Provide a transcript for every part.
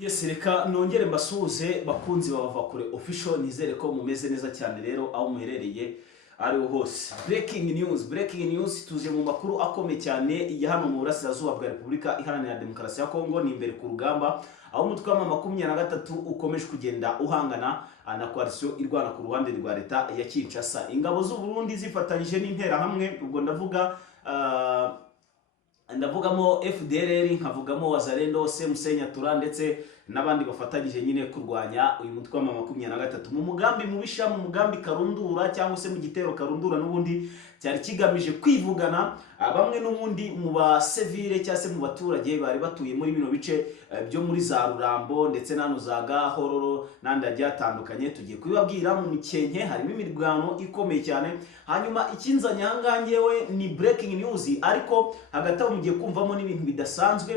Yes, reka nongere mbasuhuze bakunzi bava kure official, nizere ko mumeze neza cyane rero aho muherereye ari hose. Breaking news tuje mu makuru akomeye cyane ya hano mu burasirazuba bwa Repubulika Iharanira Demokarasi ya Kongo, ni imbere ku rugamba aho umutwe wa 23 ukomeje kugenda uhangana na coalition irwana ku ruhande rwa leta ya Kinshasa. Ingabo z'u Burundi zifatanyije n'intera hamwe, ubwo ndavugamo FDLR, nkavugamo Wazalendo, Nyatura ndetse n'abandi bafatanyije nyine kurwanya uyu mutwe wa 23 mu mugambi mubisha, mu mugambi karundura cyangwa se mu gitero karundura n'ubundi cyari kigamije kwivugana bamwe n'ubundi mu basivile cyangwa se mu baturage bari batuye muri bino bice byo muri za Rurambo ndetse nano za Gahororo nandi ajyatandukanye. Tugiye kubibabwira mu mikenke, harimo imirwano ikomeye cyane. Hanyuma ikinzanya hangangewe ni breaking news, ariko hagati aho mugiye kumvamo n'ibintu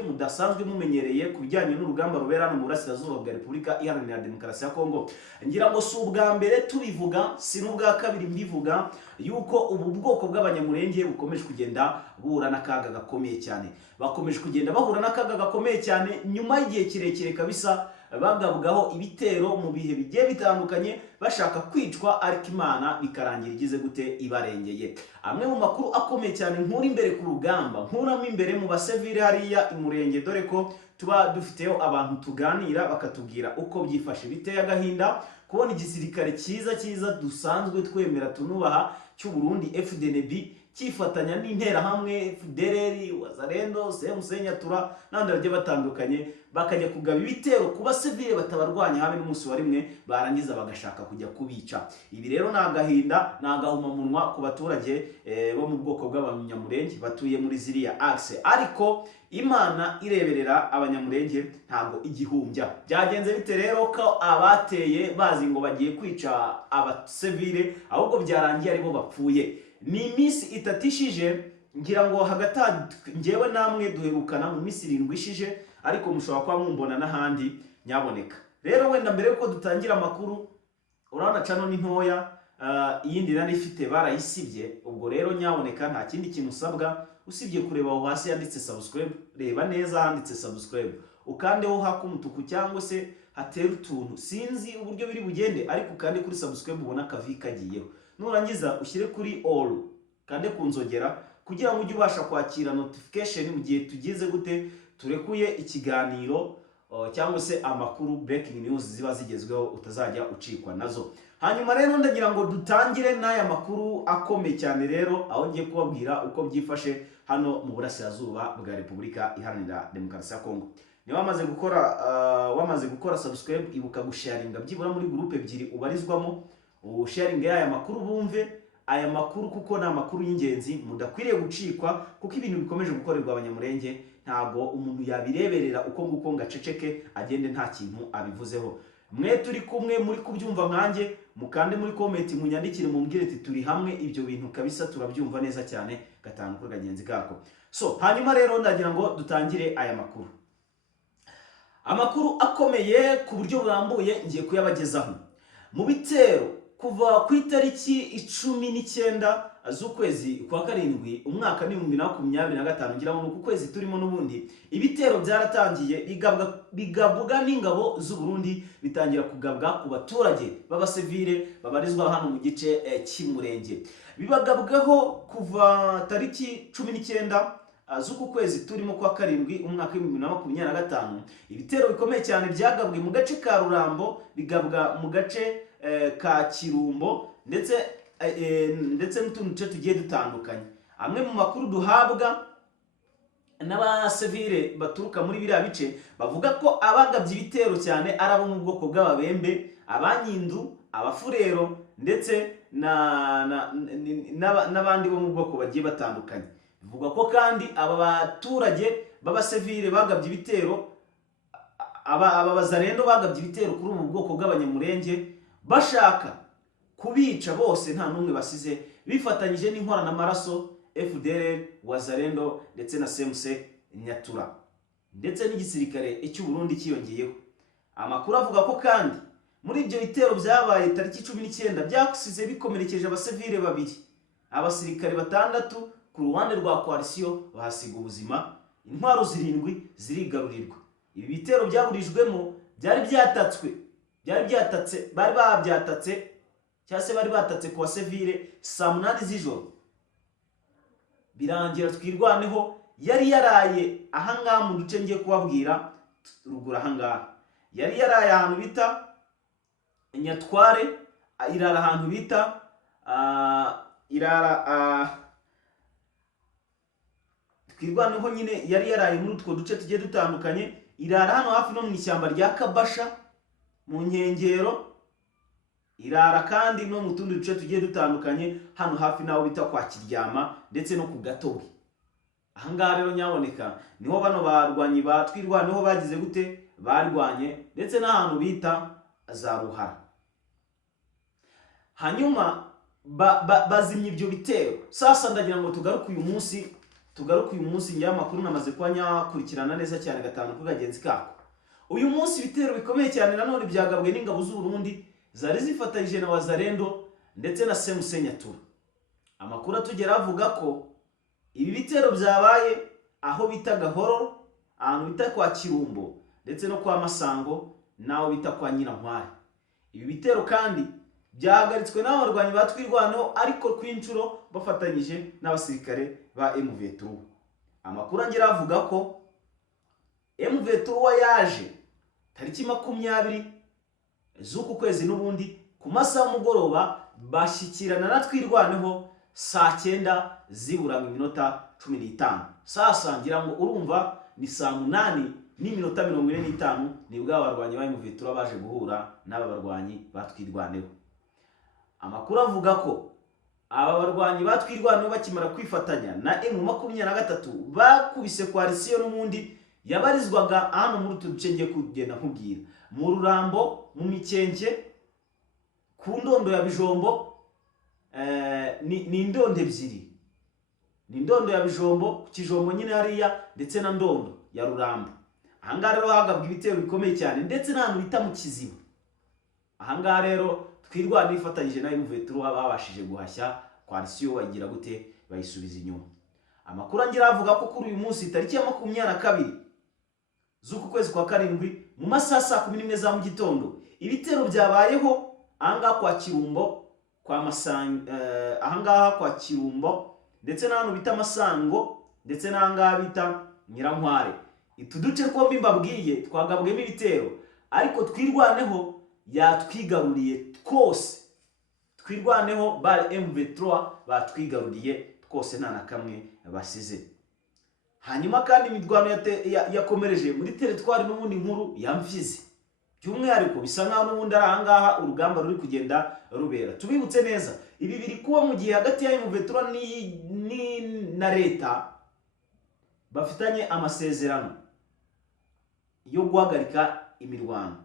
mudasanzwe mumenyereye ku bijyanye n'urugamba rubera no mu burasirazuba bwa Repubulika Iharanira Demokarasi ya Kongo. Ngira ngo si ubwa mbere tubivuga, si n'ubwa kabiri mbivuga, yuko ubu bwoko bw'abanyamurenge bukomeje kugenda buhura n'akaga gakomeye cyane. Bakomeje kugenda bahura n'akaga gakomeye cyane nyuma y'igihe kirekire kabisa bagabwaho ibitero mu bihe bigiye bitandukanye bashaka kwicwa, ariko Imana bikarangira igize gute ibarengeye. Amwe mu makuru akomeye cyane nkuri imbere ku rugamba, nkuramo imbere mu basivile hariya imurenge, dore ko tuba dufiteyo abantu tuganira bakatubwira uko byifashe. Biteye agahinda kubona igisirikare cyiza dusanzwe twemera tunubaha cy'u Burundi FDNB kifatanya n'intera hamwe FDLR, Wazalendo, Nyatura n'abandi bagiye batandukanye bakajya kugaba ibitero ku basivile batabarwanya habe n'umunsi wa rimwe, barangiza bagashaka kujya kubica. Ibi rero ni agahinda, ni agahumamunwa ku baturage bo mu bwoko bw'abanyamurenge batuye muri ziriya axe, ariko Imana ireberera abanyamurenge ntago igihumbya. Byagenze bite rero ko abateye bazi ngo bagiye kwica abasivile ahubwo byarangiye aribo bapfuye? Ni iminsi itatishije, ngira ngo hagati ngewe namwe duherukana mu minsi 7 ishije, ariko mushobora kwa mumbona n'ahandi nyaboneka. Rero wenda mbere yuko dutangira amakuru, urabona channel ni ntoya, iyindi nari ifite barayisibye, ubwo rero nyaboneka nta kindi kintu usabwa usibye kureba aho hasi yanditse subscribe. Reba neza handitse subscribe, ukandeho haka umutuku cyangwa se hatera utuntu, sinzi uburyo biri bugende, ariko ukande kuri subscribe ubona akavi kagiyeho. Nurangiza ushyire kuri all, kande kunzogera kugira ngo ujye ubasha kwakira notification mu gihe tugize gute turekuye ikiganiro cyangwa se amakuru breaking news ziba zigezweho, utazajya ucikwa nazo. Hanyuma rero ndagira ngo dutangire n'aya makuru akomeye cyane rero, aho ngiye kubabwira uko byifashe hano mu burasirazuba bwa Repubulika Iharanira Demokarasi ya Kongo. Ni wamaze gukora subscribe, ibuka gusharinga byibura muri groupe ebyiri ubarizwamo, sharing y'aya makuru bumve aya makuru, kuko ni amakuru y'ingenzi mudakwiriye gucikwa, kuko ibintu bikomeje gukorerwa abanyamurenge ntago umuntu yabireberera uko nguko ngaceceke agende nta kintu abivuzeho. Mwe turi kumwe muri kubyumva nkanjye, mukande muri comment munyandikire mumbwire ati turi hamwe, ibyo bintu kabisa turabyumva neza cyane gatanu kuri gagenzi kako. So hanyuma rero ndagira ngo dutangire aya makuru. Amakuru akomeye ku buryo burambuye ngiye kuyabagezaho. Mu bitero kuva ku itariki 19 z'ukwezi kwa karindwi umwaka ni 2025, ngira ngo kwezi turimo n'ubundi ibitero byaratangiye bigabwa n'ingabo z'u Burundi, bitangira kugabwa ku baturage b'abasivile babarizwa hano mu gice cy'imurenge. Bibagabwaho kuva tariki 19 z'uku kwezi turimo kwa karindwi umwaka wa 2025. Ibitero bikomeye cyane byagabwe mu gace ka Rurambo, bigabwa mu gace ka Kirumbo ndetse n'utundi duce tugiye dutandukanye. Amwe mu makuru duhabwa n'abasivile baturuka muri biriya bice bavuga ko abagabye ibitero cyane ari abo mu bwoko bw'Ababembe, Abanyindu, Abafurero ndetse n'abandi bo mu bwoko bagiye batandukanye. Bivuga ko kandi aba baturage b'abasivile bagabye ibitero, aba Wazalendo bagabye ibitero kuri ubu bwoko bw'abanyamurenge bashaka kubica bose nta numwe basize, bifatanyije n'inkorana amaraso FDLR, Wazalendo ndetse na Nyatura ndetse n'igisirikare cy'u Burundi kiyongeyeho. Amakuru avuga ko kandi muri ibyo bitero byabaye tariki 19 byakusize bikomerekeje abasivile 2, abasirikare 6 ku ruhande rwa coalition bahasiga ubuzima, intwaro 7 zirigarurirwa. ibi bitero byaburijwemo byari byatatse bari babyatatse cyangwa se bari batatse ku basivile saa 8 z'ijoro. Birangira Twirwaneho yari yaraye ahangaha mu duce ngiye kubabwira rugura ahangaha. Yari yaraye ahantu bita Nyatware, irara ahantu bita Twirwaneho nyine yari yaraye muri utwo duce tugiye dutandukanye, irara hano hafi no mu ishyamba rya Kabasha mu nkengero, irara kandi no mu tundi duce tugiye dutandukanye hano hafi naho bita kwa Kiryama ndetse no ku Gatobe. Ahangaha rero nyaboneka niho bano barwanyi ba Twirwaneho bagize gute barwanye, ndetse n'ahantu bita za Ruhara. Hanyuma bazimya ibyo bitero. Sasa ndagira ngo tugaruke uyu munsi ngira amakuru namaze kuba nyakurikirana neza cyane gatanu ku gagenzi kako. Uyu munsi ibitero bikomeye cyane nanone byagabwe n'ingabo z'u Burundi zari zifatanyije na Wazalendo ndetse na Semusenyatura. Amakuru atugera avuga ko ibi bitero byabaye aho bita Gahoro, ahantu bita kwa Kirumbo ndetse no kwa Masango, naho bita kwa Nyirankware. Ibi bitero kandi byahagaritswe n'abarwanyi ba Twirwaneho ariko kw'inshuro bafatanyije n'abasirikare ba M23. Amakuru angira avuga ko M23 yaje tariki 20 z'uku kwezi n'ubundi ku masaha y'umugoroba bashyikirana na Twirwaneho saa 9 zibura iminota 15. Sasa ngira ngo urumva ni saa 8 n'iminota 45 nibwo abarwanyi ba M23 baje guhura n'aba barwanyi ba Twirwaneho. Amakuru avuga ko aba barwanyi ba Twirwaneho bakimara kwifatanya na M23 bakubise coalition n'umundi yabarizwaga hano muri tuduce ngiye kugenda nkubwira mu Rurambo, mu Mikenke, ku Ndondo ya Bijombo, ni indondo ebyiri. Ni indondo ya Bijombo, ku Kijombo nyine hariya, ndetse na Ndondo ya Rurambo. Ahangaha rero hagabwa ibitero bikomeye cyane ndetse n'ahantu bita mu Kiziba. Ahangaha rero Twirwaneho ifatanyije na M23 babashije guhashya coalition bagira gute bayisubiza inyuma. Amakuru angira avuga ko kuri uyu munsi tariki ya 22 z'uku kwezi kwa karindwi mu masaha saa 11 za mu gitondo ibitero byabayeho ahangaha kwa Kirumbo, kwa Masango, ahangaha kwa Kirumbo ndetse n'ahantu bita Masango ndetse n'ahangaha bita Nyirankware. Ituduce twombi mbabwiye twagabwemo ibitero ariko Twirwaneho yatwigaruriye twose. Twirwaneho bari M23 batwigaruriye twose nta na kamwe basize. Hanyuma kandi imirwano yakomereje muri teritwari n'ubundi nkuru ya Mfizi. By'umwihariko bisa nkaho n'ubundi ari ahangaha urugamba ruri kugenda rubera. Tubibutse neza ibi biri kuba mu gihe hagati ya M23 na leta bafitanye amasezerano yo guhagarika imirwano,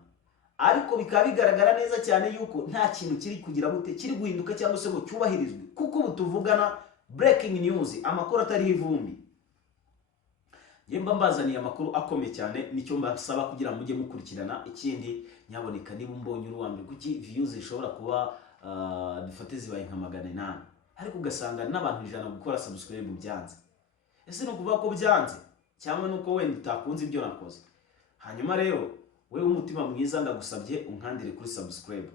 ariko bikaba bigaragara neza cyane yuko nta kintu kiri kugira gute kiri guhinduka cyangwa se ngo cyubahirizwe, kuko butuvugana breaking news, amakuru atari ivumbi. Yemba mbazaniye amakuru akomeye cyane, nicyo mbasaba kugira mujye mukurikirana. Ikindi nyaboneka niba mbonye uruwambe kuki views zishobora kuba dufate zibaye nka 800 ariko ugasanga n'abantu 100 gukora subscribe byanze. Ese no kuvuga ko byanze cyangwa nuko wenda utakunze ibyo nakoze? Hanyuma rero wewe umutima mwiza ndagusabye unkandire kuri subscribe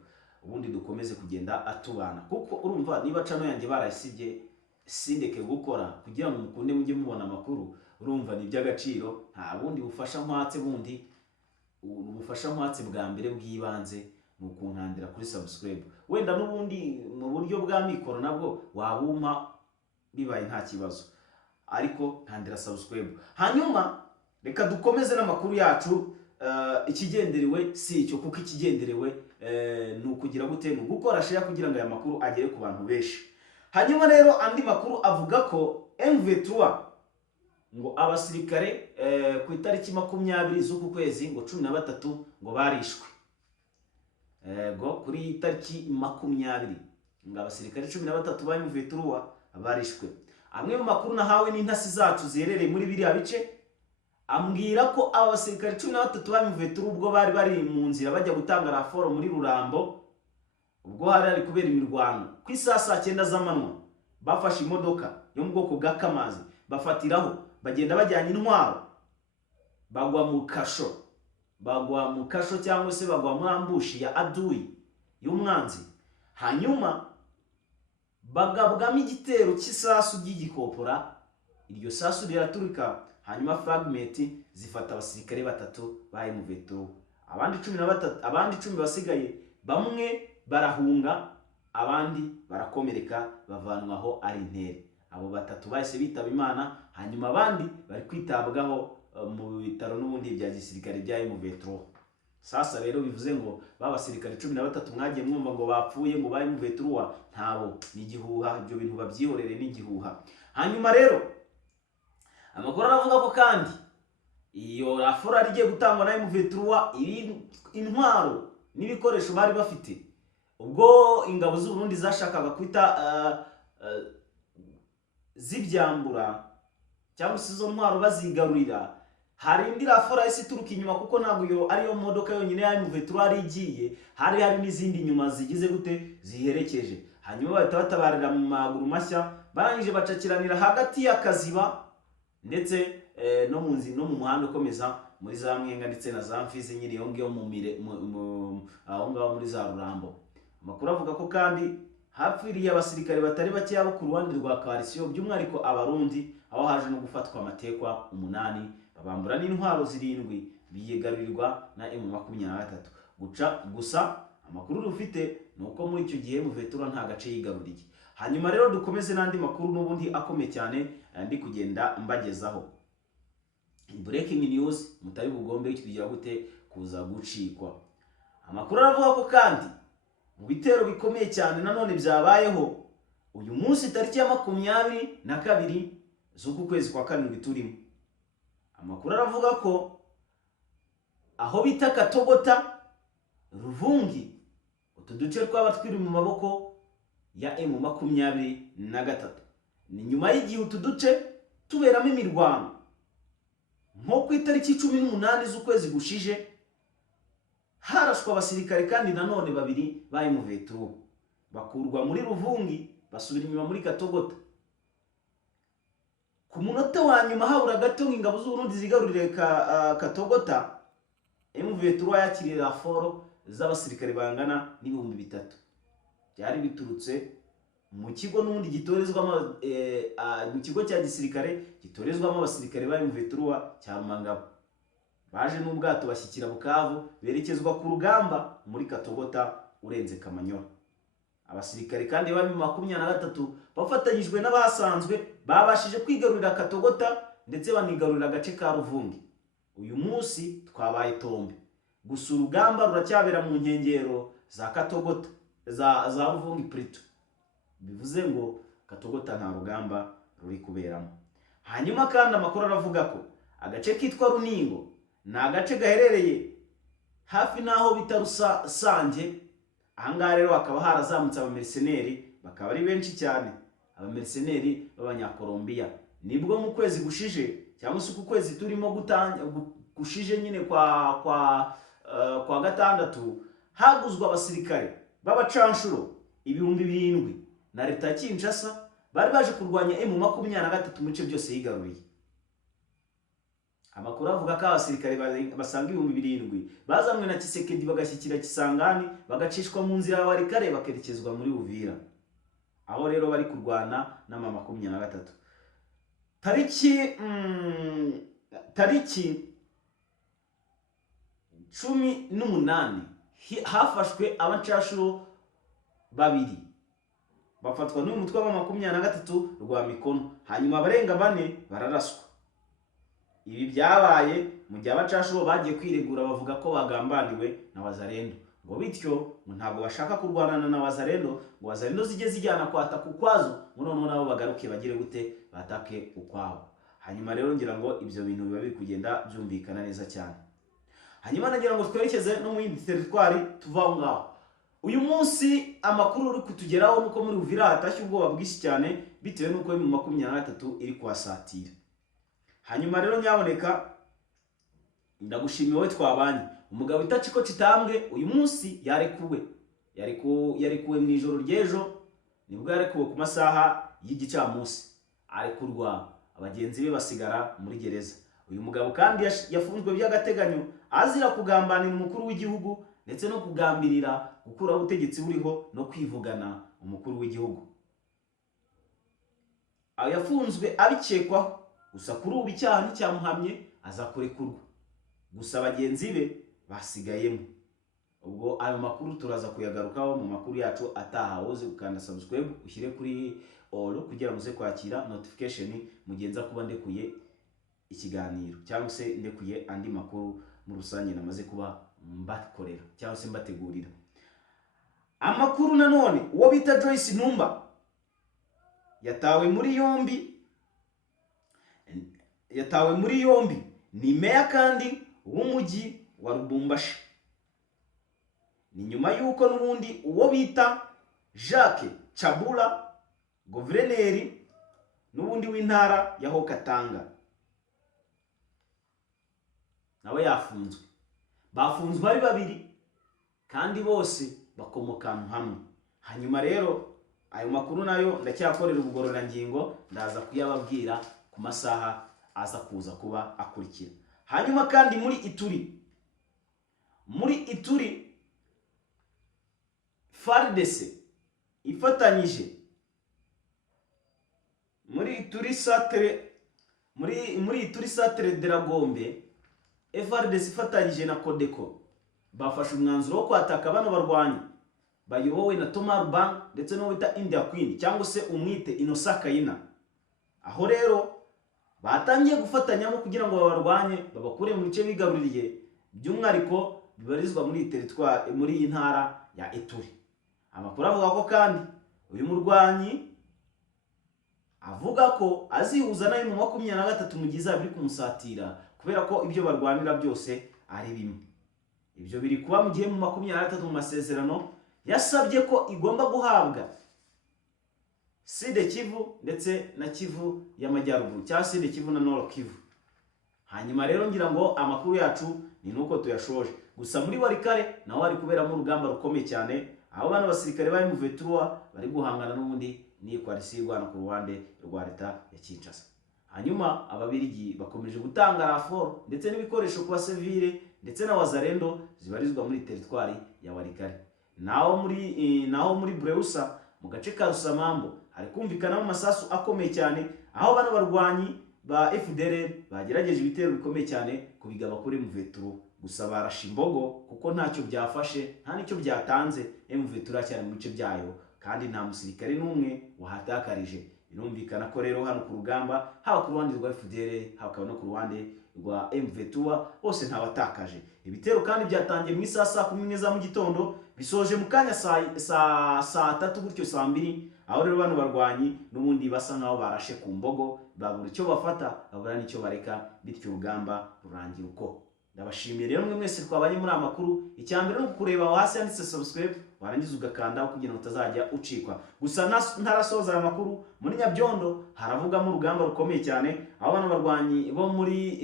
ubundi dukomeze kugenda atubana, kuko urumva niba channel yanjye barayisibye sindeke gukora kugira ngo mukunde mujye mubona amakuru. Urumva ni by'agaciro, nta bundi bufasha mpatse bundi, ubufasha mpatse bwa mbere bw'ibanze mu kunkandira kuri subscribe. Wenda n'ubundi mu buryo bwa mikoro nabwo wabumpa bibaye nta kibazo, ariko nkandira subscribe. Hanyuma reka dukomeze n'amakuru yacu. Ikigenderewe si icyo, kuko ikigenderewe ni ukugira gute mu gukora share kugira ngo aya makuru agere ku bantu benshi. Hanyuma rero andi makuru avuga ko M23 ngo abasirikare ku itariki 20 z'uku kwezi ngo 13 ngo barishwe. Go kuri itariki 20 ngo abasirikare 13 ba M23 barishwe. Amwe mu makuru nahawe n'intasi zacu zerereye muri biriya bice ambwira ko abasirikare 13 ba M23 ubwo bari mu nzira bajya gutanga raporo muri Rurambo, ubwo hari kubera imirwano ku isaha 9 z'amanywa, bafashe imodoka yo mu bwoko bwa Kamazi bafatiraho bagenda bajyanye intwaro bagwa mu kasho bagwa mu kasho cyangwa se bagwa muri ambushi ya adui y'umwanzi, hanyuma bagabwamo igitero cy'isasu ry'igikopora. Iryo sasu riraturika, hanyuma fragment zifata abasirikare 3 ba M23. Abandi 10 basigaye, bamwe barahunga, abandi barakomereka bavanwaho ari intere. Abo 3 bahise bitaba Imana, hanyuma abandi bari kwitabwaho mu bitaro n'ubundi bya gisirikare bya M23. Sasa rero bivuze ngo babasirikare 13 mwagiye mwumva ngo bapfuye ngo ba M23, ntabo ni igihuha, ibyo bintu babyihorere ni igihuha. Hanyuma rero amakuru aravuga ko kandi iyo rafora rigiye gutangwa na M23 iri intwaro n'ibikoresho bari bafite. Ubwo ingabo z'u Burundi zashakaga kwita zibyambura cyangwa se izo ntwaro bazigarurira, hari indi rafora isi turuka inyuma, kuko ntabwo iyo ariyo modoka yonyine ya M23 ari igiye, hari n'izindi nyuma zigize gute ziherekeje. Hanyuma bahita batabarira mu maguru mashya, barangije bacakiranira hagati y'akaziba ndetse no mu muhanda ukomeza muri za Mwenga ndetse na za Mfizi nyiri yo ngiyo aho ngaho muri za Rurambo. Amakuru avuga ko kandi hapfiriye abasirikare batari bake abo ku ruhande rwa coalition, by'umwihariko abarundi, aho haje no gufatwa amatekwa 8, babambura n'intwaro 7 biyegarurirwa na M23. Gusa amakuru rufite nuko muri icyo gihe M23 nta gace yigaruriye. Hanyuma rero dukomeze n'andi makuru n'ubundi akomeye cyane ndi kugenda mbagezaho. Breaking news mutari bugombe kugira gute kuza gucikwa. Amakuru aravuga ko kandi mu bitero bikomeye cyane nanone byabayeho uyu munsi tariki ya 22 z'uku kwezi kwa 7 turimo. Amakuru aravuga ko aho bita Katogota, Ruvungi, utu duce twaba twiri mu maboko ya M23. Ni nyuma y'igihe utu duce tuberamo imirwano nko ku itariki 18 z'ukwezi gushije, harashwa abasirikare kandi nanone 2 ba M23 bakurwa muri Ruvungi basubira inyuma muri Katogota. Ku munota wa nyuma habura gato ingabo z'u Burundi zigarurire Katogota, M23 yakirira foro z'abasirikare bangana n'ibihumbi 3 byari biturutse mu kigo n'undi gitorezwamo mu kigo cya gisirikare gitorezwamo abasirikare ba M23 cya Rumangabo. Baje n'ubwato bashyikira Bukavu berekezwa ku rugamba muri Katogota urenze Kamanyola. Abasirikare kandi ba 23 bafatanyijwe n'abasanzwe babashije kwigarurira Katogota ndetse banigarurira agace ka Ruvungi. Uyu munsi twabaye tombe, gusa urugamba ruracyabera mu nkengero za Katogota za Ruvungi Prito. Bivuze ngo Katogota nta rugamba ruri kuberamo. Hanyuma kandi amakuru aravuga ko agace kitwa Runingo ni agace gaherereye hafi naho bita Sange. Ahangaha rero hakaba harazamutse abamerceneri, bakaba ari benshi cyane, abamerceneri b'Abanyakolombia. Nibwo mu kwezi gushije cyangwa se ku kwezi turimo gushije nyine kwa 6 haguzwa abasirikare b'abacanshuro 7,000 na leta ya Kinshasa, bari baje kurwanya M23 mu bice byose yigaruriye. Amakuru avuga ko abasirikare basanga 7,000 bazamwe na Kisekedi bagashyikira Kisangani, bagacishwa mu nzira ya Warikare bakerekezwa muri Uvira, aho rero bari kurwana na M23. Tariki 18 hafashwe abancashuro 2 bafatwa n'umutwe wa M23 rwa Mikono, hanyuma abarenga 4 bararaswa. Ibi byabaye mu gihe abacashuro bagiye kwiregura bavuga ko bagambaniwe na Wazalendo, ngo bityo ntabwo bashaka kurwanana na Wazalendo, ngo Wazalendo zijye zijyana kwataka ukwazo, none nabo bagaruke bagire gute batake ukwabo. Hanyuma rero ngira ngo ibyo bintu biba biri kugenda byumvikana neza cyane. Hanyuma nagira ngo twerekeze no mu yindi territoire tuvaho ngaho. Uyu munsi amakuru uri kutugeraho nuko muri Uvira hatashye ubwoba bwinshi cyane bitewe nuko M23 iri kwasatira. Hanyuma rero nyaboneka ndagushimiye wowe twabanye. Umugabo itaciko Kitambwe uyu munsi yarekuwe mu ijoro ry'ejo, nibwo yarekuwe ku masaha y'igicamunsi, arekurwa abagenzi be basigara muri gereza. uyu mugabo kandi yafunzwe by'agateganyo azira kugambanira umukuru w'igihugu ndetse no kugambirira gukuraho ubutegetsi buriho no kwivugana umukuru w'igihugu. Aho yafunzwe abikekwaho, gusa kuri ubu icyaha nticyamuhamye aza kurekurwa, gusa bagenzi be basigayemo. Ubwo ayo makuru turaza kuyagarukaho mu makuru yacu ataha. Woze gukanda subscribe ushyire kuri all kugira ngo uze kwakira notification mugenza kuba ndekuye ikiganiro cyangwa se ndekuye andi makuru mu rusange namaze kuba mbakorera cyangwa se mbategurira. Amakuru nanone uwo bita Joyce Numba yatawe muri yombi ni meya kandi w'umujyi wa Lubumbashi. Ni nyuma yuko n'ubundi uwo bita Jacques Chabula, guverineri n'ubundi w'intara ya Haut-Katanga, nawe yafunzwe. Bafunzwe ari babiri kandi bose bakomoka hamwe. Hanyuma rero ayo makuru nayo ndacyakorera ubugororangingo, ndaza kuyababwira ku masaha aza kuza kuba akurikira. Hanyuma kandi muri Ituri FARDC ifatanyije muri Ituri Centre de la Gombe, FARDC ifatanyije na Codeco bafashe umwanzuro wo kwataka bano barwanyi bayobowe na Thomas Bank ndetse no bita India Queen cyangwa se umwite Innocent Kayina. Aho rero batangiye gufatanyamo kugira ngo babarwanye babakure mu bice bigabuririye by'umwariko bibarizwa muri territoire muri intara ya Ituri. Amakuru avuga ko kandi uyu murwanyi avuga ko azihuza nayo mu 23 mu gihe biri kumusatira kubera ko ibyo barwanira byose ari bimwe. Ibyo biri kuba mu gihe mu 23 mu masezerano yasabye ko igomba guhabwa Sud Kivu ndetse na Kivu y'Amajyaruguru cyangwa Sud Kivu na Nord Kivu. Hanyuma rero ngira ngo amakuru yacu ni nuko tuyashoje. Gusa muri Walikare naho hari kuberamo urugamba rukomeye cyane, aho bana basirikare ba M23 bari guhangana n'ubundi ni kwarisirwa no ku ruhande rwa leta ya Kinshasa. Hanyuma ababirigi bakomeje gutanga raporo ndetse n'ibikoresho kwa civile ndetse na wazarendo zibarizwa muri territoire ya Walikare. Naho muri Breusa mu gace ka Rusamambo hari kumvikana mu masasu akomeye cyane, aho bana barwanyi ba FDLR bagerageje ibitero bikomeye cyane kubigaba kuri M23, gusa barasha imbogo kuko ntacyo byafashe nta nicyo byatanze. M23 cyane mu bice byayo kandi nta musirikare n'umwe wahatakarije. Birumvikana ko rero hano ku rugamba haba ku ruhande rwa FDLR haba no ku ruhande rwa M23 bose ntabatakaje. Ibitero kandi byatangiye mu isaha 11 za mu gitondo bisoje mu kanya saa 3 gutyo saa 2, aho rero bano barwanyi n'ubundi basa nkaho barashe ku mbogo babura icyo bafata babura n'icyo bareka, bityo urugamba rurangira uko. Ndabashimiye rero mwe mwese twabanye muri amakuru. Icyambere no kureba hasi yanditse subscribe warangiza ugakanda kugira ngo utazajya ucikwa. Gusa ntarasoza aya makuru, muri Nyabyondo haravugamo urugamba rukomeye cyane, aho bano barwanyi bo muri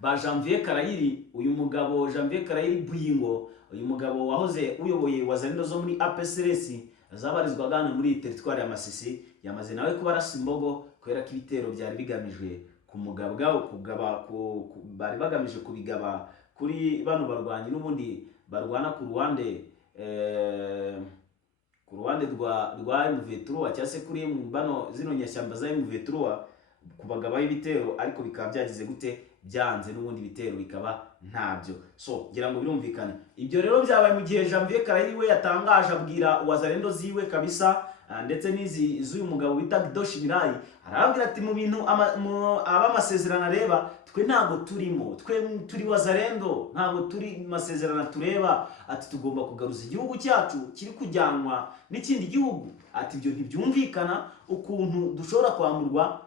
ba Janvier Karayiri, uyu mugabo Janvier Karayiri Buyingo, uyu mugabo wahoze uyoboye wazarendo zo muri APCRS zabarizwaga hano muri territoire ya Masisi, yamaze nawe kuba arasa imbogo kubera ko ibitero byari bigamijwe bari bagamije kubigaba kuri bano barwanyi n'ubundi barwana ku ruhande rwa M23 cyangwa se kuri bano zino nyashyamba za M23 kubagabaho ibitero, ariko bikaba byagize gute byanze n'ubundi bitero bikaba ntabyo. So ngira ngo birumvikana. Ibyo rero byabaye mu gihe Janvier Karayiri we yatangaje abwira wazarendo ziwe kabisa ndetse n'izi z'uyu mugabo bita Doshi Mirayi, arababwira ati mu bintu abamasezerano areba twe ntago turimo, twe turi wazarendo ntago turi masezerano tureba, ati tugomba kugaruza igihugu cyacu kiri kujyanwa n'ikindi gihugu, ati ibyo ntibyumvikana ukuntu dushobora kwamurwa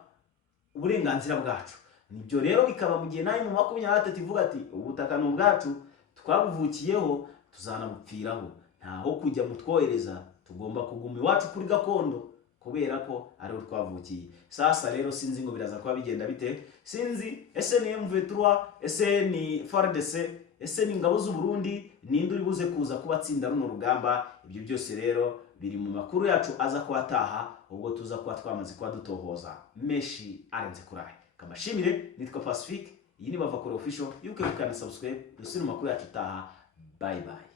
uburenganzira bwacu. Nibyo rero bikaba mu gihe nayo mu 23 ivuga ati ubutaka no bwacu twabuvukiyeho tuzanabupfiraho, ntaho kujya mutwohereza, tugomba kuguma iwacu kuri gakondo kubera ko ari twavukiye. Sasa rero sinzi ngo biraza kuba bigenda bite, sinzi ese ni M23, ese ni FARDC, ese ni ingabo z'u Burundi, ninde uri buze kuza kubatsinda runo rugamba. Ibyo byose rero biri mu makuru yacu aza kwataha ubwo tuza kuba twamaze kwa dutohoza meshi arenze kurahe. Kamashimire, nitwa Pacifique, iyi ni Bava Kure Official, yuke gukanda subscribe dusubire mu makuru yacu taha. Bye bye.